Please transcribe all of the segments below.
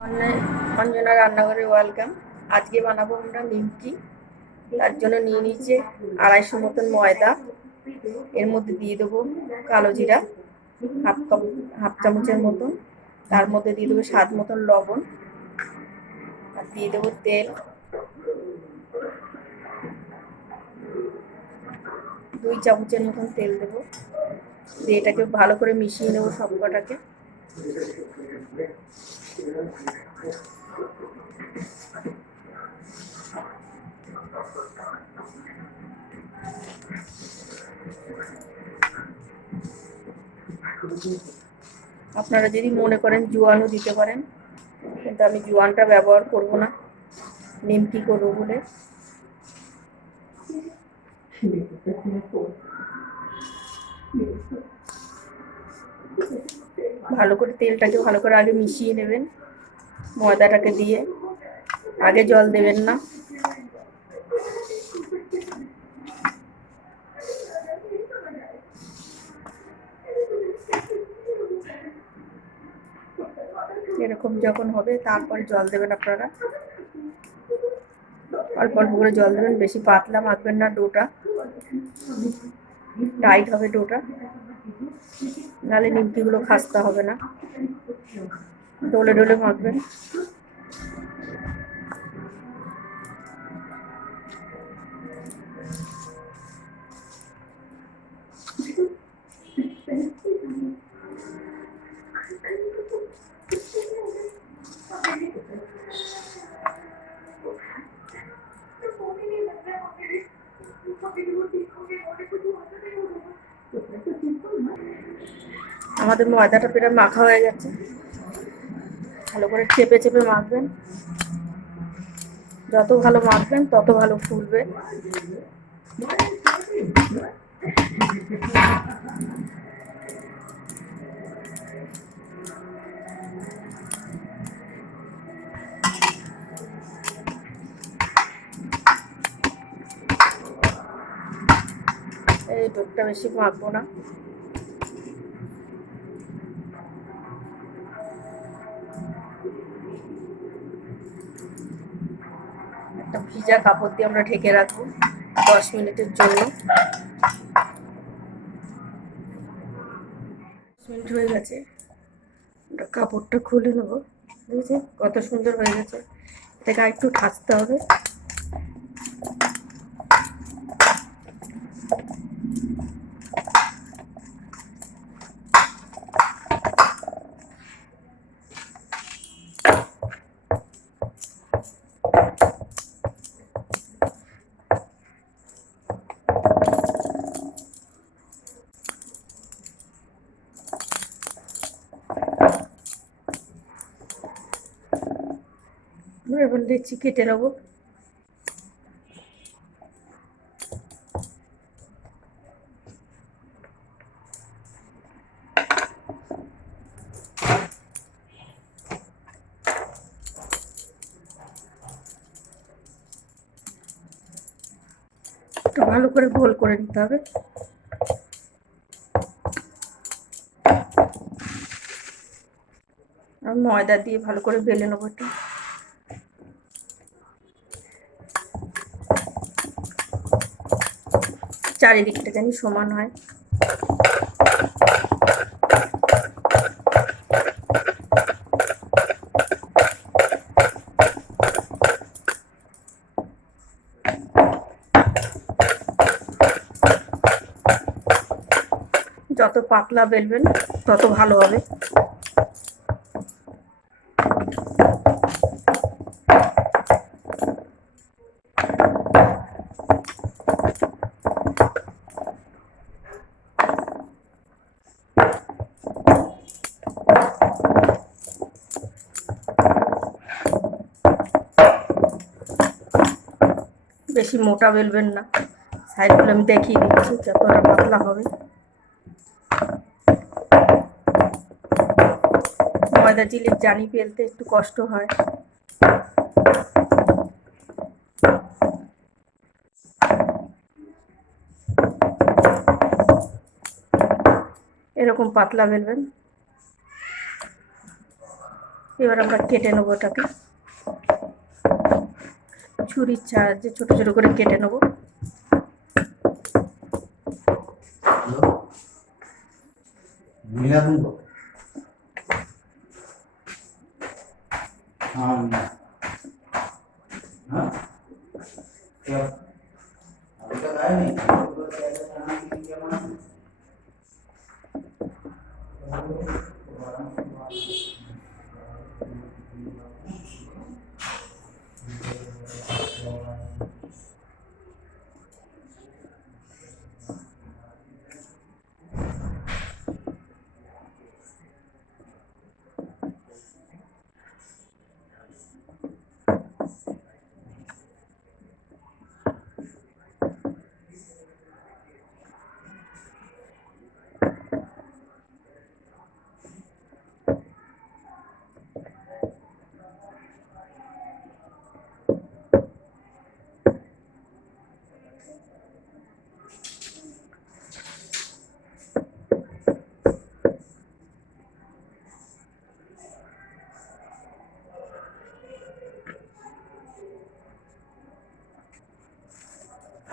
অঞ্জনা রান্নাঘরে ওয়েলকাম। আজকে বানাবো আমরা নিমকি। তার জন্য নিয়ে নিচ্ছে 250 মতন ময়দা। এর মধ্যে দিয়ে দেবো কালো জিরা হাফ চামচের মতন। তার মধ্যে দিয়ে দেবো স্বাদ মতন লবণ, আর দিয়ে দেবো তেল 2 চামচের মতন তেল দেবো। দিয়ে এটাকে ভালো করে মিশিয়ে নেবো সব কটাকে। আপনারা যদি মনে করেন জোয়ানও দিতে পারেন, কিন্তু আমি জোয়ানটা ব্যবহার করব না, নিমকি করবো বলে। ভালো করে তেলটাকে ভালো করে আগে মিশিয়ে নেবেন ময়দাটাকে দিয়ে। আগে জল দেবেন না। এরকম যখন হবে তারপরে জল দেবেন আপনারা। অল্প অল্প করে জল দেবেন, বেশি পাতলা মাখবেন না, ডোটা টাইট হবে ডোটা, নাহলে নিমকিগুলো খাস্তা হবে না। ডলে ডলে মাখবেন। আমাদের ময়দাটা প্রায় মাখা হয়ে গেছে। ভালো করে চেপে চেপে মাখবেন। যত ভালো মাখবেন তত ভালো ফুলবে। এই ডোটা বেশি মাখবো না। একটা ভিজা কাপড় দিয়ে আমরা ঢেকে রাখবো 10 মিনিটের জন্য। 10 মিনিট হয়ে গেছে, কাপড়টা খুলে নেবো। বুঝেছেন কত সুন্দর হয়ে গেছে। এটাকে একটু ঠাসতে হবে। এবার দিচ্ছি, কেটে নেবো। একটু ভালো করে গোল করে নিতে হবে। আর ময়দা দিয়ে ভালো করে বেলে নেবো একটু। চারিদিকটা জানি সমান হয়। যত পাতলা বেলবেন তত ভালো হবে। বেশি মোটা বেলবেন না। সাইডগুলো আমি দেখিয়ে দিচ্ছি যতটা পাতলা হবে। ময়দা জিলিপ জানি বেলতে একটু কষ্ট হয়। এরকম পাতলা বেলবেন। এবার আমরা কেটে নেবো ওটাকে, ছুরির সাহায্যে ছোট ছোট করে কেটে নেবো।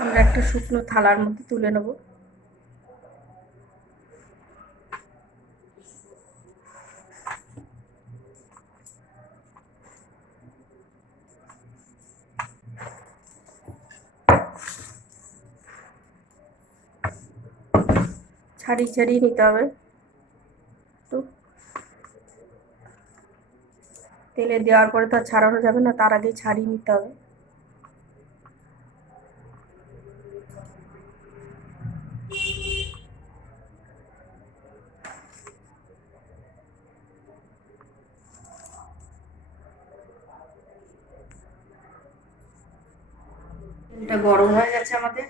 আমরা একটা শুকনো থালার মধ্যে তুলে নেব। ছাড়িয়ে ছাড়িয়ে নিতে হবে, তো তেলে দেওয়ার পরে তো আর ছাড়ানো যাবে না, তার আগেই ছাড়িয়ে নিতে হবে। এটা গরম হয়ে গেছে আমাদের,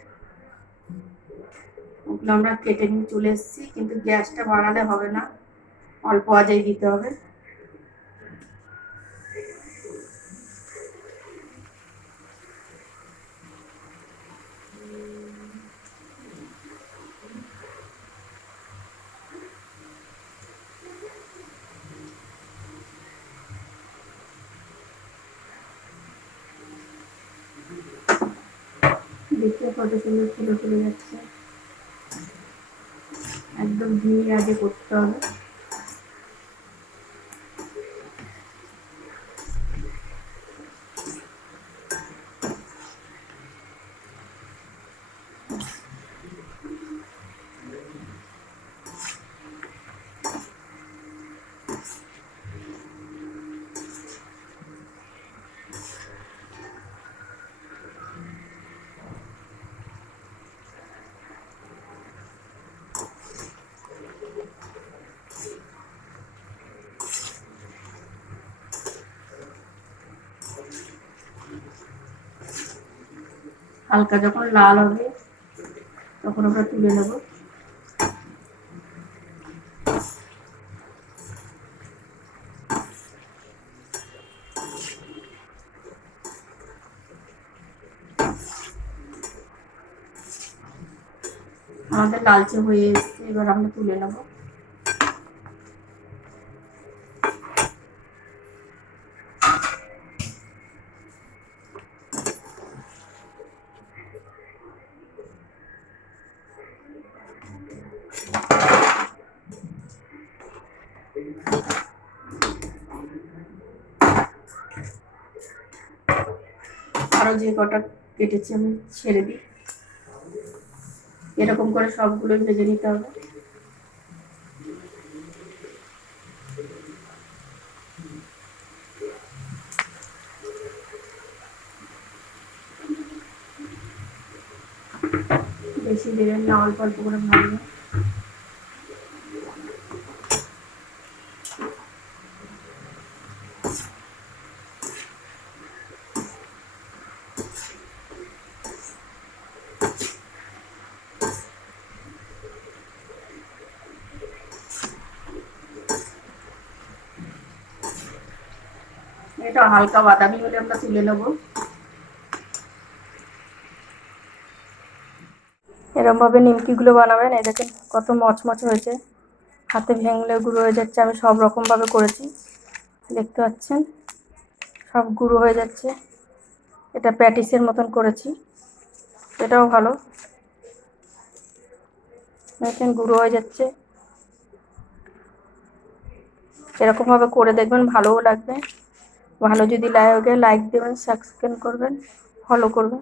ওগুলো আমরা কেটে নিয়ে চলে এসেছি, কিন্তু গ্যাসটা বাড়ালে হবে না, অল্প আঁচেই দিতে হবে। দেখতে কত সুন্দর ফুলে ফুলে যাচ্ছে, একদম ধীরে আগে করতে হবে। হালকা যখন লাল হবে তখন আমরা তুলে নেব। আমাদের লালচে হয়ে এসছে, এবার আমরা তুলে নেব। আরো যে কটা কেটেছি আমি ছেড়ে দিই, এরকম করে সবগুলো ভেজে নিতে হবে। বেশি দেবেন না, অল্প অল্প করে ভাজবেন। এটা হালকা বাদামি হলে আমরা তুলে নেব। এরকম ভাবে নিমকিগুলো বানাবেন, এই দেখেন কত মচমচ হয়েছে, হাতে ভেঙলে গুঁড়ো হয়ে যাচ্ছে। আমি সব রকম ভাবে করেছি, দেখতে পাচ্ছেন সব গুঁড়ো হয়ে যাচ্ছে। এটা প্যাটিসের মতন করেছি, এটাও ভালো। দেখেন গুঁড়ো হয়ে যাচ্ছে। এরকমভাবে করে দেখবেন, ভালোও লাগবে। ভালো যদি লাগে লাইক দেবেন, সাবস্ক্রাইব করবেন, ফলো করবেন।